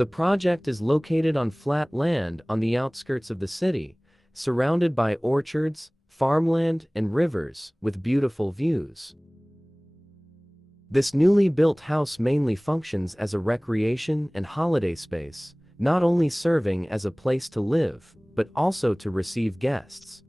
The project is located on flat land on the outskirts of the city, surrounded by orchards, farmland, and rivers, with beautiful views. This newly built house mainly functions as a recreation and holiday space, not only serving as a place to live, but also to receive guests.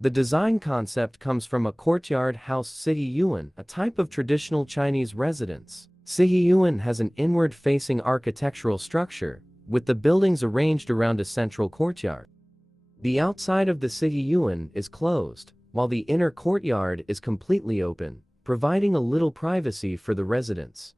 The design concept comes from a courtyard house Siheyuan, a type of traditional Chinese residence. Siheyuan has an inward-facing architectural structure, with the buildings arranged around a central courtyard. The outside of the Siheyuan is closed, while the inner courtyard is completely open, providing a little privacy for the residents.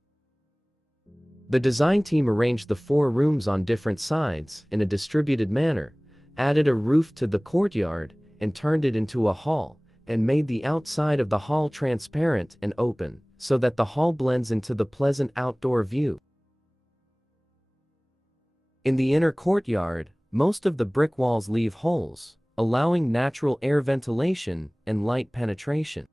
The design team arranged the 4 rooms on different sides in a distributed manner, added a roof to the courtyard, and turned it into a hall, and made the outside of the hall transparent and open, so that the hall blends into the pleasant outdoor view. In the inner courtyard, most of the brick walls leave holes, allowing natural air ventilation and light penetration.